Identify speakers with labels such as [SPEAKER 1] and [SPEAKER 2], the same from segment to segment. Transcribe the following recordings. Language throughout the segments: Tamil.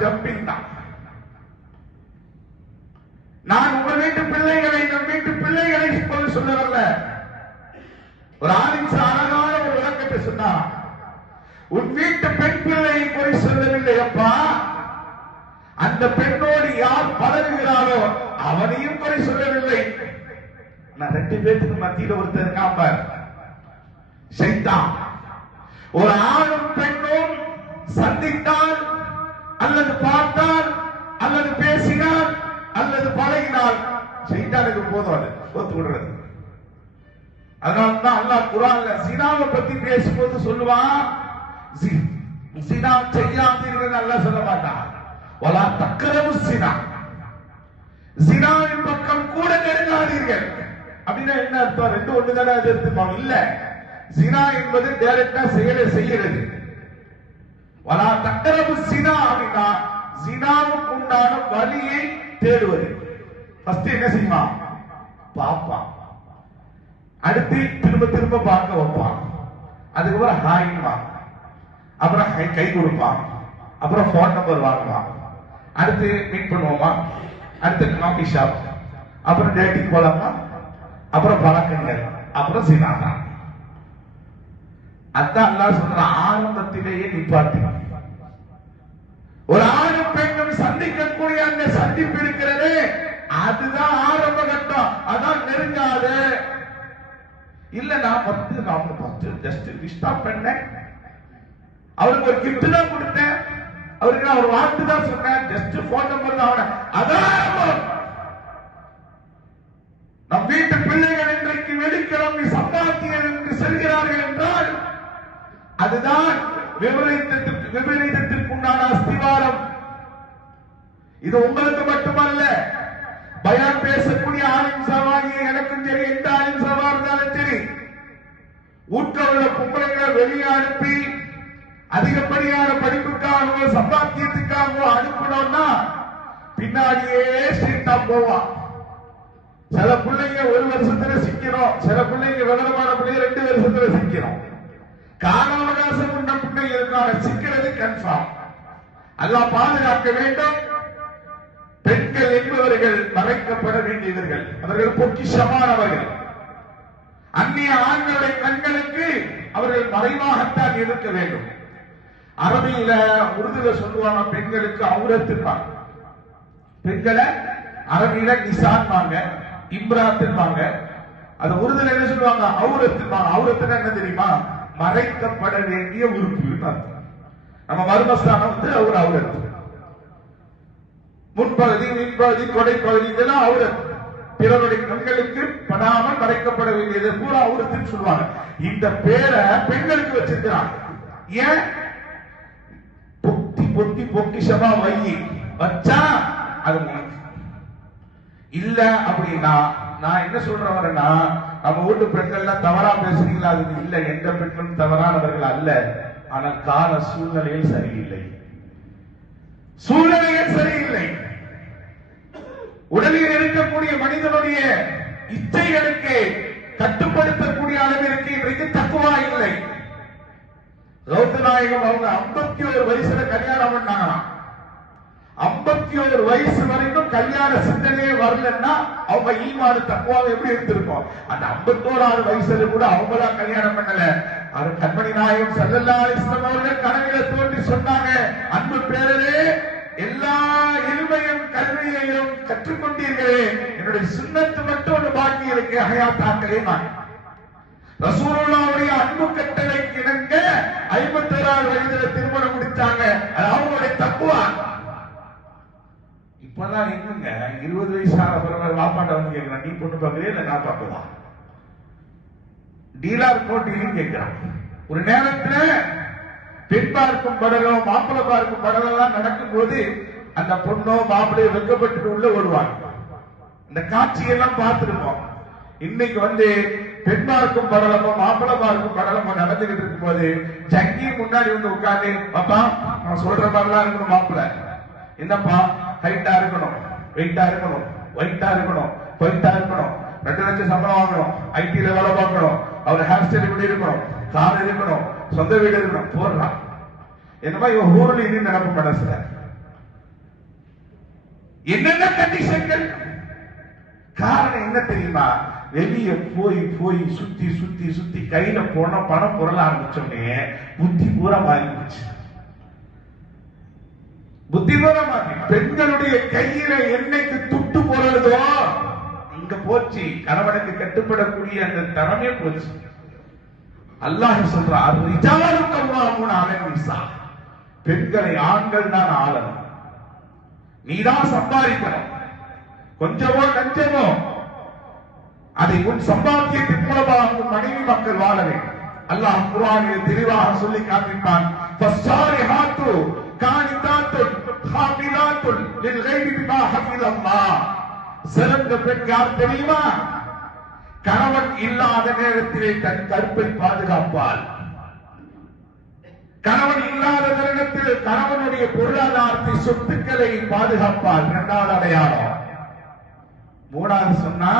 [SPEAKER 1] ஜம்பிங் தான் நான் உங்க வீட்டு பிள்ளைகளை நம் வீட்டு பிள்ளைகளை இப்போது சொல்ல வரல ஒரு ஆளின் அழகான ஒரு விளக்கத்தை சொன்னார். உன் வீட்டு பெண் பிள்ளையை குறை சொல்லவில்லை அப்பா அந்த பெண்ணோடு யார் பழகுகிறாரோ அவனையும் குறை சொல்லவில்லை. நான் ரெண்டு பேருக்கு மத்தியில் ஒருத்தர் இருக்கான் செய்தான் ஒரு ஆணும் பெண்ணும் சந்தித்தான். அல்லது பார்த்தால் அல்லது பேசினால் அல்லது பழகினால் செய்தாலுக்கு போதும் அது ஒத்து விடுறது. அதனால தான் அல்லாஹ் குரான்ல சினாவை பத்தி பேசும்போது சொல்லுவான் சி- சினா செய்யாதீர்கள் நல்லா சொல்ல மாட்டான். வலா தக்கரவு சினா. சினாவின் பக்கம் கூட நெருங்காதீர்கள். அப்படின்னா என்ன அர்த்தம்? ரெண்டு ஒண்ணு தானே அது எடுத்துப்பாங்க? இல்ல. சினா என்பது டைரக்டா செயலை செய்கிறது. வலா தக்கரவு சினா அப்படின்னா சினாவுக்கு உண்டான வழியை தேடுவது. ஃபர்ஸ்ட் என்ன செய்வான் பார்ப்பான். அடுத்து திரும்ப திரும்ப பார்க்க வைப்பான். அதுக்கப்புறம் ஹாயின்வான் அப்புறம் கை கை கொடுப்பான். அப்புறம் போன் நம்பர் வாங்குவான். அடுத்து மீட் பண்ணுவோமா? அடுத்து காஃபி ஷாப் அப்புறம் டேட்டிங் போலாமா? அப்புறம் பழக்கங்கள். அப்புறம் சினாதான் அதான் அல்லா சொல்ற ஆரம்பத்திலேயே நிப்பாட்டி. ஒரு ஆணும் பெண்ணும் சந்திக்கக்கூடிய அந்த சந்திப்பு இருக்கிறது அதுதான் ஆரம்ப கட்டம். அதான் நெருங்காது. இல்ல நான் பத்து நான் பத்து ஜஸ்ட் டிஸ்டர்ப் பண்ணேன். அவருக்கு ஒரு கிஃப்ட் தான் கொடுத்தேன். அவருக்கு நான் ஒரு வார்த்தை தான் சொன்னேன். ஜஸ்ட் போன் நம்பர் தான் அவன. அதான் நம் வீட்டு பிள்ளைகள் இன்றைக்கு வெளிக்கிழமை சம்பாத்தியம் என்று செல்கிறார்கள் என்றால் அதுதான் விபரீதத்திற்கு விபரீதத்திற்கு உண்டான அஸ்திவாரம். இது உங்களுக்கு மட்டுமல்ல. பயம் பேசக்கூடிய ஆலிம் சவாகிய எனக்கும் சரி எந்த ஆலிம் சவா இருந்தாலும் சரி ஊற்ற உள்ள பொம்பளைங்களை வெளியே அனுப்பி அதிகப்படியான படிப்புக்காகவோ சம்பாத்தியத்துக்காகவோ அனுப்பணும்னா பின்னாடியே சீட்டா போவான் சில பிள்ளைங்க ஒரு வருஷத்துல சிக்கிறோம். சில பிள்ளைங்க விவரமான பிள்ளைங்க ரெண்டு வருஷத்துல சிக்கிறோம். கால அவகாசம் கொண்ட பிள்ளைங்களுக்கான சிக்கிறது கன்ஃபார்ம் அல்லாஹ் பாதுகாக்க வேண்டும். பெண்கள் என்பவர்கள் மறைக்கப்பட வேண்டியவர்கள். அவர்கள் பொக்கிஷமானவர்கள். அந்நிய ஆண்களுடைய கண்களுக்கு அவர்கள் மறைவாகத்தான் இருக்க வேண்டும். அரபியில உருதுல சொல்லுவாங்க பெண்களுக்கு அவுரத்துப்பாங்க பெண்களை அரபியில நிசான்பாங்க இம்ராத்துப்பாங்க. அது உருதுல என்ன சொல்லுவாங்க? அவுரத்துப்பாங்க அவுரத்துனா என்ன தெரியுமா? மறைக்கப்பட வேண்டிய உறுப்பு நம்ம மர்மஸ்தானம் வந்து அவர் அவுரத்து முன்பகுதி பின்பகுதி கொடைப்பகுதி இதெல்லாம் அவர். பிறருடைய கண்களுக்கு படாமல் மறைக்கப்பட வேண்டியது பூரா அவருத்துன்னு சொல்லுவாங்க. இந்த பேரை பெண்களுக்கு வச்சிருக்கிறாங்க. ஏன்? பொத்தி பொத்தி பொக்கிஷமா வை வச்சா அது உனக்கு இல்ல அப்படின்னா நான் என்ன சொல்றேன் வரேன்னா நம்ம வீட்டு பெண்கள்லாம் தவறா பேசுறீங்களா? அது இல்ல. எந்த பெண்களும் தவறானவர்கள் அல்ல. ஆனால் கால சூழ்நிலையில் சரியில்லை. சூழ்நிலையில் சரியில்லை. உடலில் இருக்கக்கூடிய மனிதனுடைய இச்சைகளுக்கு கட்டுப்படுத்தக்கூடிய அளவிற்கு இன்றைக்கு தக்குவா இல்லை. கௌதநாயகம் அவங்க ஐம்பத்தி ஒரு வயசுல கல்யாணம் பண்ணாங்களாம். இருபத்தி ஒரு வயசு வரைக்கும் கல்யாண சிந்தனையே வரலன்னா அவங்க ஈமானு தக்குவாவை எப்படி இருந்திருக்கும் அந்த ஐம்பத்தோராறு வயசுல கூட அவங்களா கல்யாணம் பண்ணல. அது கண்மணி நாயகம் செல்லல்லா இஸ்லாம் அவர்கள் கனவில தோன்றி சொன்னாங்க அன்பு பேரரே எல்லா இருமையும் கல்வியையும் கற்றுக்கொண்டீர்களே. என்னுடைய சுண்ணத்து மட்டும் ஒரு பாக்கி இருக்கு ஹயாத்தாக்களே நான். ரசூலுல்லாவுடைய அன்பு கட்டளைக்கு இணங்க ஐம்பத்தோராவது வயதுல திருமணம் முடிச்சாங்க. அது அவங்களுடைய தக்குவா இப்பதான் எங்குங்க இருபது வயசு பிறகு வாப்பாட்ட வந்து கேட்கிறான் நீ பொண்ணு பார்க்கறியா இல்லை நான் பார்க்கவா? டீலார் போட்டியிலும் கேட்கிறான் ஒரு நேரத்துல பெண் பார்க்கும் படலம் மாப்பிள்ளை பார்க்கும் படலாம் நடக்கும் போது அந்த பொண்ணோ மாப்பிள்ளையோ வெக்கப்பட்டு உள்ள வருவாங்க இந்த காட்சியெல்லாம் பார்த்திருப்போம். இன்னைக்கு வந்து பெண் பார்க்கும் படலமோ மாப்பிள்ளை பார்க்கும் படலமோ நடந்துகிட்டு இருக்கும் போது ஜங்கி முன்னாடி வந்து உட்காந்து பாப்பா நான் சொல்ற மாதிரிலாம் இருக்கணும் மாப்பிள்ள. என்னப்பா ஹைட்டா இருக்கணும் வெயிட்டா இருக்கணும் ஒயிட்டா இருக்கணும் பொயிட்டா இருக்கணும். ரெண்டு லட்சம் சம்பளம் வாங்கணும் ஐடில வேலை பார்க்கணும் அவர் ஹேர் ஸ்டைல் இப்படி இருக்கணும் கார் இருக்கணும் சொந்த வீடு இருக்கணும் போடலாம். இந்த மாதிரி இவன் ஊரில் இது நினைப்பு மனசுல என்னென்ன கண்டிஷன்கள் காரணம் என்ன தெரியுமா? வெளிய போய் போய் சுத்தி சுத்தி சுத்தி கையில போன பணம் பொருள் ஆரம்பிச்சோடனே புத்தி பூரா மாறிடுச்சு புத்திபரமாக பெண்களுடைய கையில என்னைக்கு துட்டு போறதோ அங்க போச்சு கணவனுக்கு கட்டுப்படக்கூடிய அந்த தரமே போச்சு. அல்லாஹ் சொல்றார் பெண்களை ஆண்கள் தான் ஆளணும். நீதான் சம்பாதிக்கணும். கொஞ்சமோ கஞ்சமோ அதை உன் சம்பாத்தியத்தின் மூலமாக உன் மனைவி மக்கள் வாழ வேண்டும். அல்லாஹ் குர்ஆனில் தெளிவாக சொல்லி காண்பிப்பான் காணித்தான் லில்கைபி பிமா ஹஃபிதல்லாஹ் சிறந்த பெண் யார் தெரியுமா? கணவன் இல்லாத நேரத்திலே தன் கற்பை பாதுகாப்பாள். கணவன் இல்லாத நேரத்தில் கணவனுடைய பொருளாதாரத்தை சொத்துக்களை பாதுகாப்பாள். இரண்டாவது அடையாளம். மூணாவது சொன்னா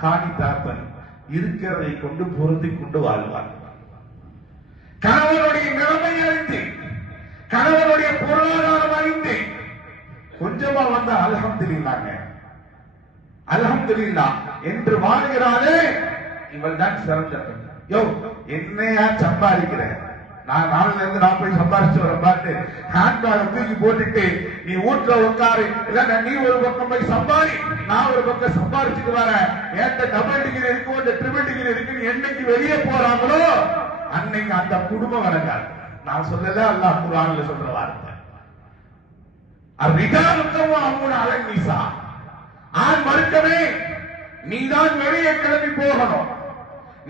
[SPEAKER 1] காணி தாத்தன் இருக்கிறதை கொண்டு பொருந்தி கொண்டு வாழ்வார் கணவனுடைய நிலைமை அறிந்து கணவனுடைய பொருளாதாரம் அறிந்து கொஞ்சமா வந்த அலகம் அல்ஹம்துலில்லா என்று வாழ்கிறாளே இவள் தான் சிறந்த பெண் யோ என்னையா சம்பாதிக்கிற? நான் நாளில இருந்து நான் போய் சம்பாதிச்சு வர பார்த்து ஹேண்ட்பேக் தூக்கி போட்டுட்டு நீ வீட்டுல உட்காரு இல்ல நீ ஒரு பக்கம் போய் சம்பாதி நான் ஒரு பக்கம் சம்பாதிச்சுட்டு வரேன். ஏன்ட்ட டபுள் டிகிரி இருக்கு இந்த ட்ரிபிள் டிகிரி இருக்குன்னு என்னைக்கு வெளியே போறாங்களோ அன்னைக்கு அந்த குடும்பம் வணங்காது நான் சொல்லல அல்லாஹ் குர்ஆன்ல சொல்ற வார்த்தை அரிகாலுக்கும் அவங்க அலங்கீசா ஆண் மறுக்கவே நீதான் வெளியே கிளம்பி போகணும்.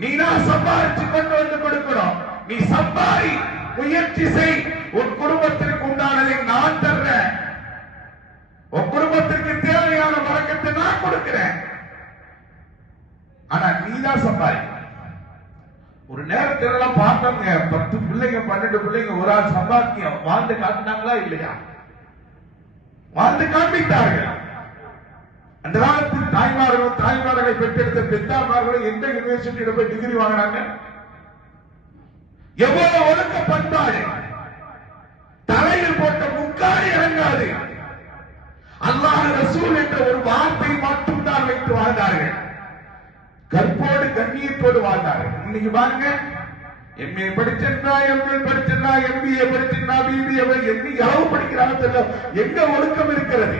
[SPEAKER 1] நீதான் சம்பாதிச்சு கொண்டு வந்து கொடுக்கணும். நீ சம்பாதி முயற்சி செய். உன் குடும்பத்திற்கு உண்டானதை நான் தர்றேன். உன் குடும்பத்திற்கு தேவையான வழக்கத்தை நான் கொடுக்கிறேன். ஆனா நீதான் சம்பாதி ஒரு நேரத்துல எல்லாம் பார்த்தோங்க பத்து பிள்ளைங்க பன்னெண்டு பிள்ளைங்க ஒரு ஆள் சம்பாத்தியம் வாழ்ந்து காட்டினாங்களா இல்லையா? வாழ்ந்து காண்பித்தார்கள். அந்த காலத்தில் தாய்மார்களும் தாய்மார்களை பெற்றெடுத்த பெத்தாமார்களும் எந்த யூனிவர்சிட்டியில போய் டிகிரி வாங்கினாங்க? எவ்வளவு ஒழுக்க பண்பாடு தலையில் போட்ட முக்காடி இறங்காது. அல்லாஹ் ரசூல் என்ற ஒரு வார்த்தை மட்டும்தான் வைத்து வாழ்ந்தார்கள். கற்போடு கண்ணியத்தோடு வாழ்ந்தார்கள். இன்னைக்கு பாருங்க எம்ஏ படிச்சிருந்தா எம்ஏ படிச்சிருந்தா எம்பிஏ படிச்சிருந்தா பிபிஏ எம்பி எவ்வளவு படிக்கிறாங்க தெரியல. எங்க ஒழுக்கம் இருக்கிறது?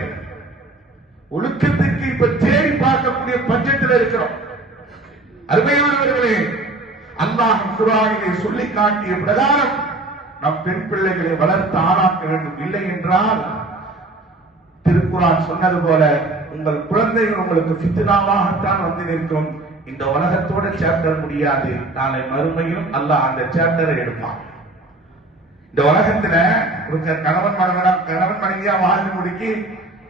[SPEAKER 1] ஒழுக்கத்துக்கு இப்ப தேடி பார்க்கக்கூடிய பட்சத்தில் இருக்கிறோம். அருமையானவர்களே அல்லாஹ் குரானிலே சொல்லி காட்டிய பிரகாரம் நம் பெண் பிள்ளைகளை வளர்த்து ஆளாக்க வேண்டும். இல்லை என்றால் திருக்குறான் சொன்னது போல உங்கள் குழந்தைகள் உங்களுக்கு சித்தினாவாகத்தான் வந்து நிற்கும். இந்த உலகத்தோட சேப்டர் முடியாது. நாளை மறுமையும் அல்ல அந்த சேப்டரை எடுப்பான். இந்த உலகத்துல கணவன் மனைவனா கணவன் மனைவியா வாழ்ந்து முடிக்கி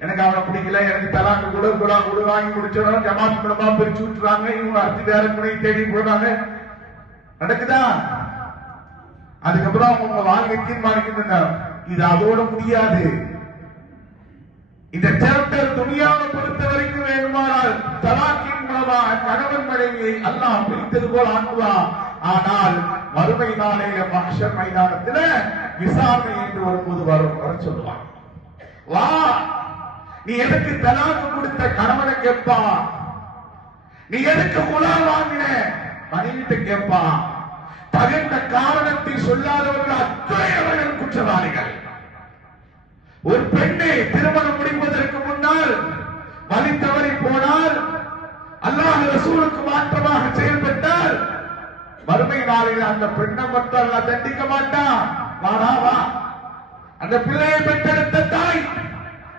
[SPEAKER 1] எனக்கு அவனை பிடிக்கல எனக்கு தலாக்கு கூட கூட கூட வாங்கி முடிச்சோட ஜமாத் குடும்பமா பிரிச்சு விட்டுறாங்க. இவங்க அடுத்து வேற துணை தேடி போடுறாங்க நடக்குதா? அதுக்கப்புறம் அவங்க வாழ்க்கை தீர்மானிக்கின்றன இது அதோட முடியாது. இந்த சாப்டர் துணியாவை பொறுத்த வரைக்கும் வேணுமானால் தலாக்கின் மூலமாக கணவன் மனைவியை அல்லாஹ் பிரித்தது போல் ஆக்குவான். ஆனால் மறுமை நாளையில மக்ஷர் மைதானத்துல விசாரணை என்று வரும்போது வரும் வர சொல்லுவான். வா நீ எதுக்கு தலாக்கு கொடுத்த கணவனை கேட்பான்? நீ எதுக்கு குலா வாங்கின? மனைவிட்ட கேட்பான். தகுந்த காரணத்தை சொல்லாதவர்கள் அத்தனை அவர்கள் குற்றவாளிகள். ஒரு பெண்ணை திருமணம் முடிப்பதற்கு முன்னால் வழி போனால் அல்லாஹ் ரசூலுக்கு மாற்றமாக செயல்பட்டால் மறுமை நாளில் அந்த பெண்ணை மட்டும் அல்ல தண்டிக்க மாட்டான். வாடா வா அந்த பிள்ளையை பெற்றெடுத்த தாய்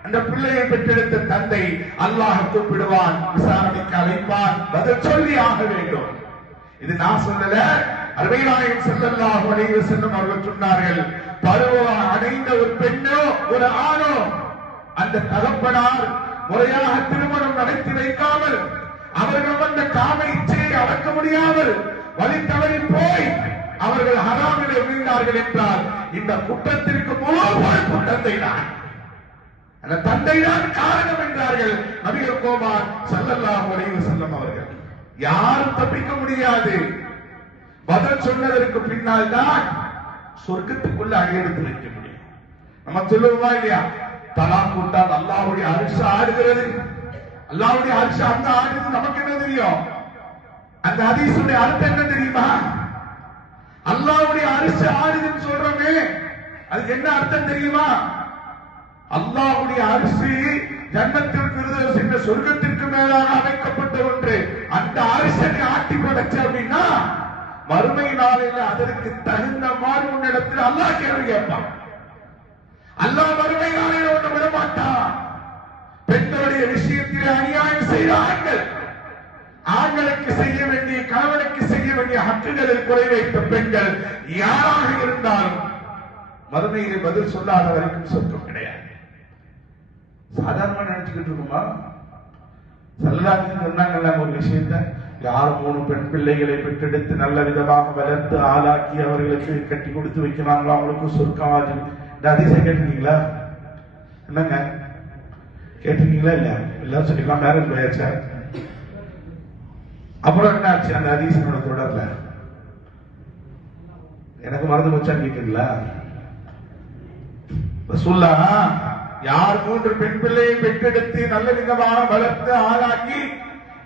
[SPEAKER 1] அந்த பிள்ளையை பெற்றெடுத்த தந்தை அல்லாஹ் கூப்பிடுவான் விசாரணைக்கு அழைப்பான் பதில் சொல்லி ஆக வேண்டும். இது நான் சொல்லல. அருமைநாயகம் செல்லல்லாஹு வணிக செல்லும் அவர்கள் சொன்னார்கள் பருவம் அடைந்த ஒரு பெண்ணோ ஒரு ஆணோ அந்த தகப்பனார் முறையாக திருமணம் நடத்தி வைக்காமல் அவர்கள் வந்த காம இச்சையை அடக்க முடியாமல் வழி தவறி போய் அவர்கள் ஹராமிலே விழுந்தார்கள் என்றால் இந்த குற்றத்திற்கு முழு பொறுப்பு தந்தை தான் அந்த தந்தை தான் காரணம் என்றார்கள் நபிகள் கோமார் ஸல்லல்லாஹு அலைஹி செல்லும் அவர்கள். யாரும் தப்பிக்க முடியாது. பதில் சொன்னதற்கு பின்னால் தான் சொர்க்கத்துக்குள்ள அடியெடுத்து வைக்க முடியும். நம்ம சொல்லுவோமா இல்லையா? தலா கூட்டால் அல்லாவுடைய அரிசி ஆடுகிறது அல்லாவுடைய அரிசி அந்த ஆடுது நமக்கு என்ன தெரியும்? அந்த ஹதீஸுடைய அர்த்தம் என்ன தெரியுமா? அல்லாவுடைய அரிசி ஆடுதுன்னு சொல்றோமே அதுக்கு என்ன அர்த்தம் தெரியுமா? அல்லாவுடைய அரிசி ஜன்னத்தில் என்ற சொர்க்கத்திற்கு மேலாக அமைக்கப்பட்ட ஒன்று. அந்த அரிசனை ஆட்டி படைச்ச அப்படின்னா வறுமை நாளில் அதற்கு தகுந்த மாதிரி உன்னிடத்தில் அல்லாஹ் கேள்வி கேட்பான். அல்லாஹ் வறுமை நாளில் ஒன்று விடமாட்டான். பெண்களுடைய விஷயம் சில அநியாயம் செய்த ஆண்கள். ஆண்களுக்கு செய்ய வேண்டிய கணவனுக்கு செய்ய வேண்டிய ஹக்குகளில் குறை வைத்த பெண்கள் யாராக இருந்தாலும் மறுமையிலே பதில் சொல்லாத வரைக்கும் சொர்க்கம் கிடையாது. சாதாரணமா நினைச்சுக்கிட்டு இருக்குமா? சல்லாத்தின் சொன்னாங்கல்ல ஒரு விஷயத்த? யார் மூணு பெண் பிள்ளைகளை பெற்றெடுத்து நல்ல விதமாக வளர்த்து ஆளாக்கி அவர்களுக்கு கட்டி கொடுத்து வைக்கிறாங்களோ அவங்களுக்கு சொர்க்கமாச்சு இந்த அதிசயம் கேட்டுக்கீங்களா என்னங்க? கேட்டிருக்கீங்களா இல்ல எல்லாரும் சொல்லிக்கலாம் மேரேஜ் போயாச்சா? அப்புறம் என்ன ஆச்சு? அந்த அதீசனோட தொடர்ல. எனக்கு மறந்து போச்சான்னு கேட்டீங்களா? ரசூல்லா யார் மூன்று பெண் பிள்ளையை பெற்றெடுத்து நல்ல விதமாக வளர்த்து ஆளாக்கி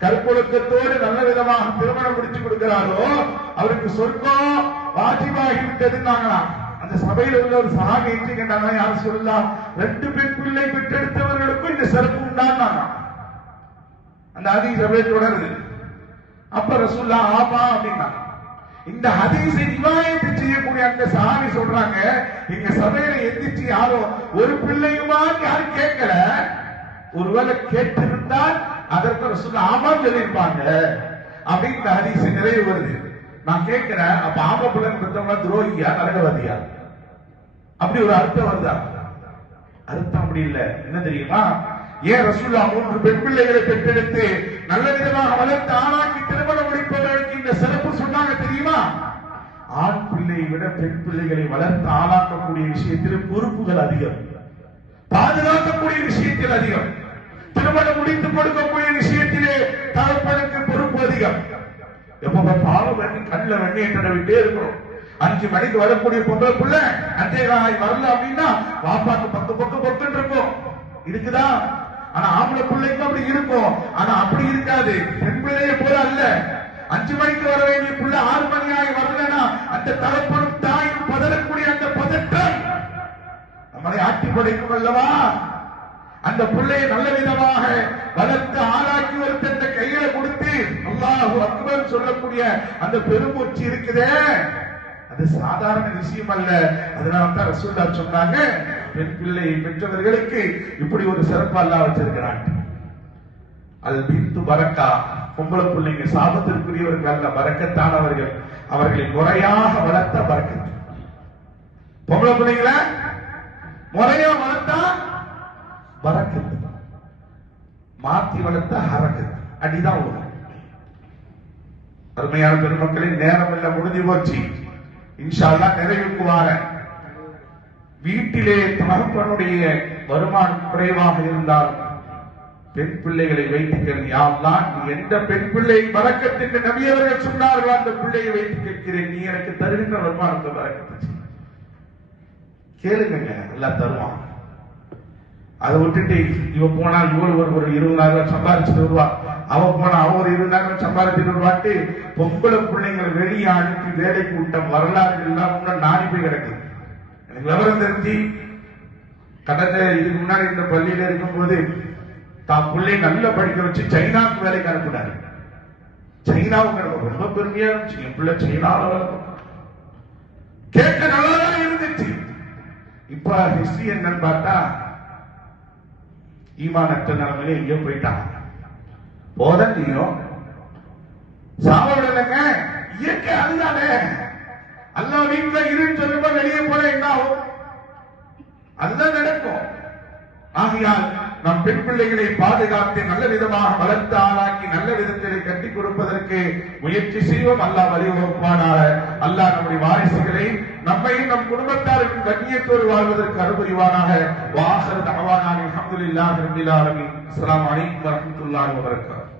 [SPEAKER 1] கற்பொழுக்கத்தோடு நல்ல விதமாக திருமணம் முடிச்சு கொடுக்கிறாரோ அவருக்கு சொர்க்கம் வாஜிபாகி விட்டதுன்னாங்களாம் அந்த சபையில உள்ள ஒரு சகாபி கேட்டாங்க யார் சொல்லலாம் ரெண்டு பெண் பிள்ளை பெற்றெடுத்தவர்களுக்கும் இந்த சிறப்பு உண்டான்னாங்க அந்த அதிக சபையை தொடருது? அப்ப ரசூல்லா ஆமா அப்படின்னா இந்த ஹதீஸை ரிவாயத்து செய்யக்கூடிய அந்த சாமி சொல்றாங்க எங்க சபையில எந்திரிச்சு யாரோ ஒரு பிள்ளையுமா யாரும் கேட்கல. ஒருவேளை கேட்டிருந்தால் அதற்கு சொல்ல ஆமான்னு சொல்லியிருப்பாங்க. அப்படின்னு இந்த ஹதீஸ் நிறைவு வருது. நான் கேட்கிறேன் அப்ப ஆமா பிள்ளைன்னு பெற்றவங்க துரோகியா நரகவாதியா? அப்படி ஒரு அர்த்தம் வருதா அர்த்தம் அப்படி இல்ல. என்ன தெரியுமா? ஏன் ரசூல்லா மூன்று பெண் பிள்ளைகளை பெற்றெடுத்து நல்ல விதமாக வளர்த்து ஆளாக்கி திருமணம் முடிப்பவர்களுக்கு இந்த சிறப்பு சொன்னாங்க தெரியுமா? ஆண் பிள்ளையை விட பெண் பிள்ளைகளை வளர்த்து ஆளாக்கக்கூடிய விஷயத்தில் பொறுப்புகள் அதிகம். பாதுகாக்கக்கூடிய விஷயத்தில் அதிகம். திருமணம் முடித்து கொடுக்கக்கூடிய விஷயத்திலே தகப்பனுக்கு பொறுப்பு அதிகம். எப்ப பாவம் கண்ணில் வெண்ணியை தடவிட்டே இருக்கணும். அஞ்சு மணிக்கு வரக்கூடிய பொம்பளை புள்ள அஞ்சே வரல அப்படின்னா பாப்பாக்கு பத்து பக்கம் பக்கம் இருக்கும் இருக்குதா? ஆனா ஆம்பளை பிள்ளைக்கும் அப்படி இருக்கும். ஆனா அப்படி இருக்காது. பெண் பிள்ளையை போல அல்ல. அஞ்சு மணிக்கு வர வேண்டிய புள்ள ஆறு மணி ஆகி வரலன்னா அந்த தகப்பனும் தாயும் பதறக்கூடிய அந்த பதற்றம் நம்மளை ஆட்டி படைக்கும் அல்லவா? அந்த பிள்ளையை நல்ல விதமாக வளர்த்து ஆளாக்கி ஒரு அந்த கையில கொடுத்து அல்லாஹு அக்பர் சொல்லக்கூடிய அந்த பெருமூச்சு இருக்குதே. அது சாதாரண விஷயம் அல்ல அதனால தான் ரசூல்லா சொன்னாங்க பெண் பிள்ளை பெற்றவர்களுக்கு இப்படி ஒரு சிறப்பு அல்லாஹ் வச்சிருக்கிறாங்க அது பிந்து பரக்கா பொம்பளை பிள்ளைங்க சாபத்திற்குரியவர்கள் அல்ல பறக்கத்தானவர்கள் அவர்களை முறையாக வளர்த்த பறக்கத்து பொம்பளை பிள்ளைங்கள முறையா வளர்த்தா பறக்கத்து மாத்தி வளர்த்தா ஹரக்கத்து அடிதான் ஒரு அருமையான பெருமக்களின் நேரம் எல்லாம் முடிஞ்சு போச்சு. இன்ஷால்லா நிறைவுக்கு வாரேன் வீட்டிலே தகப்பனுடைய வருமானம் குறைவாக இருந்தால் பெண் பிள்ளைகளை வைத்துக்கிறேன் யாரெல்லாம் நீ எந்த பெண் பிள்ளை வழக்கத்திற்கு நபியவர்கள் சொன்னார்கள் அந்த பிள்ளையை வைத்து கேட்கிறேன். நீ எனக்கு தருகின்ற வருமானத்தை வழக்கத்தை கேளுங்க எல்லாம் தருவான். அதை விட்டுட்டு இவ போனால் இவள் ஒரு ஒரு இருபதாயிரம் ரூபாய் சம்பாரிச்சுட்டு அவன் போனா அவ ஒரு இருபதாயிரம் ரூபாய் பொம்பளை பிள்ளைங்களை வெளியே அனுப்பி வேலை கூட்டம் வரலாறு எல்லாம் முன்னாடி நாடி போய் கிடக்குது எனக்கு விவரம் தெரிஞ்சு கடந்த இதுக்கு முன்னாடி இந்த பள்ளியில இருக்கும்போது தான் பிள்ளை நல்லா படிக்க வச்சு சைனாவுக்கு வேலைக்கு அனுப்பினாரு. சைனாவுக்கு எனக்கு ரொம்ப பெருமையா இருந்துச்சு. என் பிள்ளை சைனாவில் கேட்க நல்லாதான் இருந்துச்சு. இப்ப ஹிஸ்டரி என்னன்னு பார்த்தா ஈமானற்ற நிலைமையில எங்கேயோ போயிட்டான். போதான் தெரியும் சாவவிடலைங்க இயற்கை அதுதானே அல்ல வீட்டுல இருன்னு சொல்லும்போது வெளியே போல என்ன ஆகும் அதுதான் நடக்கும். ஆகையால் நம் பெண் பிள்ளைகளை பாதுகாத்து நல்ல விதமாக வளர்த்து ஆளாக்கி நல்ல விதத்தில் கட்டி கொடுப்பதற்கு முயற்சி செய்வோம். அல்லாஹ் வழிவகுப்பானால அல்லாஹ் நம்முடைய வாரிசுகளை நம்மையும் நம் குடும்பத்தாருக்கும் கண்ணியத்தோடு வாழ்வதற்கு அனுபவிவானாக வாசல் தகவானாக அல்ஹம்துலில்லாஹி ரப்பில் ஆலமீன். அஸ்லாம் அலைக்கும் வரஹ்மத்துல்லாஹி வரகாத்